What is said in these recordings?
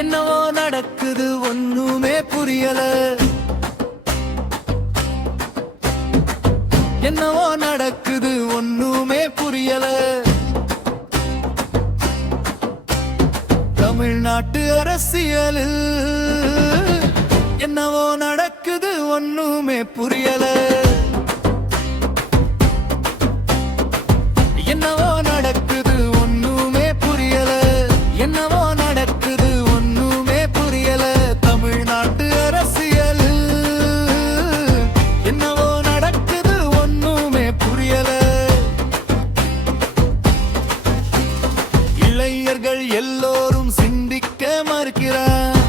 என்னவோ நடக்குது ஒண்ணுமே புரியல. என்னவோ நடக்குது ஒண்ணுமே புரியல. தமிழ்நாட்டு அரசியலில் என்னவோ நடக்குது ஒண்ணுமே புரியல. என்னவோ நடக்குது ஒண்ணுமே புரியல. என்னவோ நடக்குது ஒண்ணுமே புரியல. தமிழ்நாட்டு அரசியலில் என்னவோ நடக்குது ஒண்ணுமே புரியல. இளைஞர்கள் எல்லோரும் சிந்திக்க மறுக்கிறார்.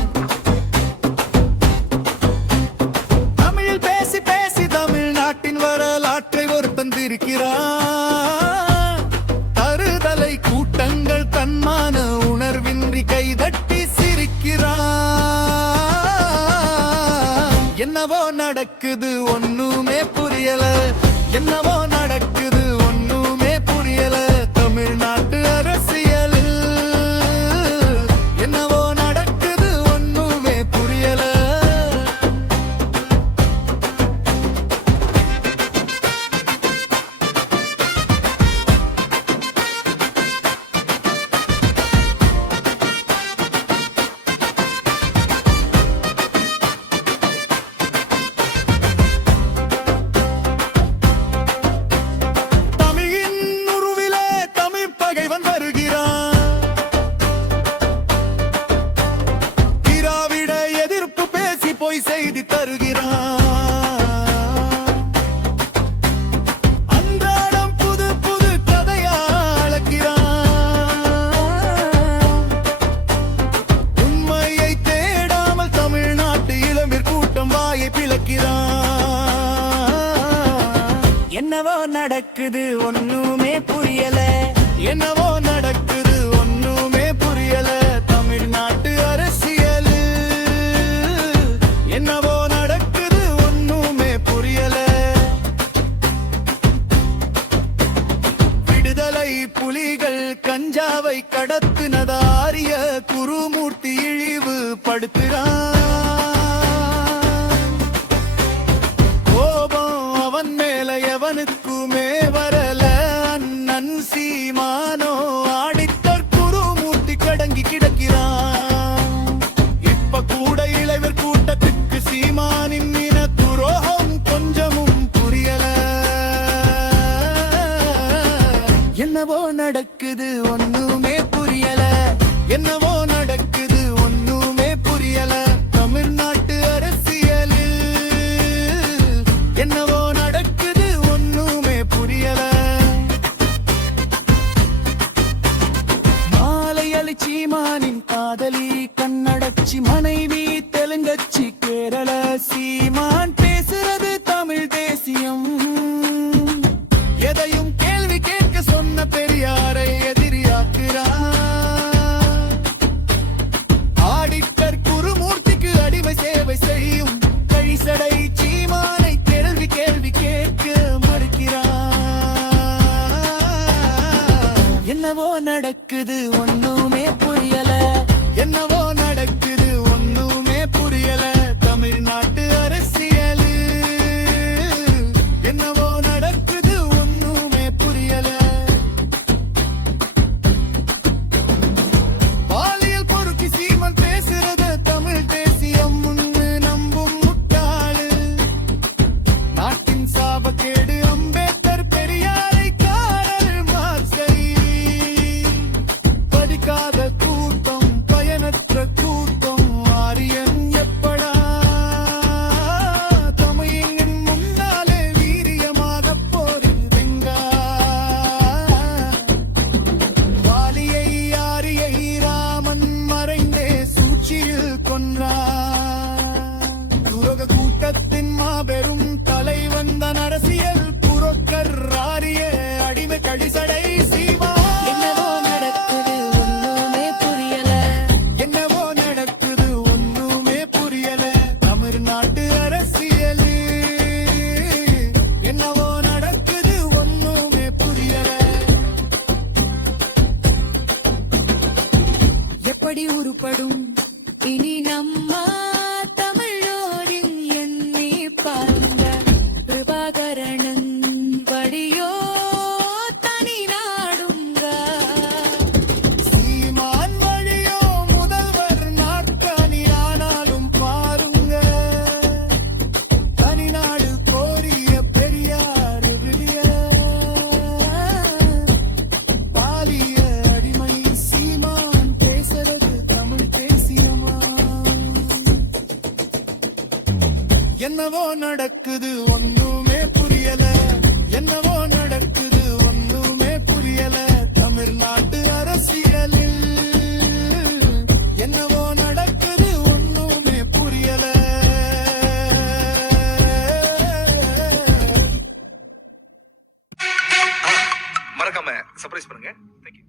தமிழில் பேசி பேசி தமிழ்நாட்டின் வரலாற்றை ஒருத்தன் திரிக்கிறார். தருதலை கூட்டங்கள் தன்மான உணர்வின்றி கைதட்டி சிரிக்கிறார். என்னவோ நடக்குது ஒண்ணுமே புரியல. என்னவோ நடக்குது ஒண்ணுமே புரியல. தமிழ்நாட்டு அரசியலில் என்னவோ நடக்குது ஒண்ணுமே புரியல. செய்தி தருகிறார். அன்றாடம் புது புது கதையாளக்கிறார். உண்மையை தேடாமல் தமிழ்நாட்டு இளம்பெண் கூட்டம் வாயை பிளக்கிறார். என்னவோ நடக்குது ஒண்ணுமே புரியல. என்னவோ நடக்குது ஒண்ணுமே புரியல. தமிழ்நாட்டு அரசியல் என்னவோ நடக்குது ஒண்ணுமே புரியல. விடுதலை புலிகள் கஞ்சாவை கடத்தினதாரிய குருமூர்த்தி இழிவு படுத்துறான். கோபம் அவன் மேல எவனுக்குமே வரல. அண்ணன் சீமானோ ஆடிட்டர் குருமூர்த்தி கடங்கி கிடக்கிறான். இப்ப கூட இளைவர் கூட்டத்துக்கு சீமானின் மீன துரோகம் கொஞ்சமும் புரியல. என்னவோ நடக்குது ஒண்ணுமே புரியல. என்னவோ நடக்குது ஒண்ணுமே புரியல. தமிழ்நாட்டு அரசியலில் என்னவோ நடக்குது ஒண்ணுமே புரியல. மாலையலி சீமானின் காதலி கண்ணடச்சி மனைவி தெலுங்கச்சி கேரள சீமான் பேசுறது தமிழ் தேசியம். எதையும் கேள்வி கேட்க சொன்ன பெரியாரை எதிரியாக்குறார். ஆடிட்டர் குருமூர்த்திக்கு அடிமை சேவை செய்யும் கழிசடை சீமானை கேள்வி கேள்வி கேட்க மறுக்கிறார். என்னவோ நடக்குது ஒண்ணுமே புரியல. என்னவோ நடக்குது ஒண்ணுமே புரியல. தமிழ்நாட்டு அரசியல் என்னவோ நடக்குது ஒண்ணுமே புரியல. பாலியல் பொறுக்கி சீமன் பேசுறது தமிழ் தேசியம் நம்பும் முட்டாளு. நாட்டின் சாபக்கேடு அம்பேத்கர் பெரியாரை காரல் மார்க்ஸை படிக்காத கூட்டம் பயனற்ற கூட்டம் ஆரியன் எப்படா தமிழின் முன்னாலே வீரியமாக போரிடுங்கா. வாலியை ஆரியை ராமன் மறைந்தே சூழ்ச்சியில் கொன்றார். துரோக கூட்டத்தின் மாபெரும் தலைவந்தன் அரசியல் புரோக்கர் ஆரிய அடிமை கடிசடை சீமா. என்னவோ நடக்குது ஒண்ணுமே புரியல. என்னவோ நடக்குது ஒண்ணுமே புரியல. தமிழ்நாட்டு அரசியல் என்னவோ நடக்குது ஒண்ணுமே புரியல. எப்படி உருப்படும் இனி நம்ம தமிழோரின் எண்ணி பாருங்க பிரபாகரனன் வழியோ தனி நாடுங்க சீமான் வழியோ முதல்வர் நாற்காலி ஆனாலும் பாருங்க தனிநாடு கோரிய பெரியார் விழிய பாலிய அடிமை சீமான் பேசுறது தமிழ் தேசியமா என்னவோ நடக்குது ஒண்ணுமே புரியல என்னவோ நடக்குது ஒண்ணுமே புரியல தமிழ்நாட்டு அரசியலில் என்னவோ நடக்குது ஒண்ணுமே புரியல மறக்காம சர்ப்ரைஸ் பண்ணுங்க. தேங்க்யூ.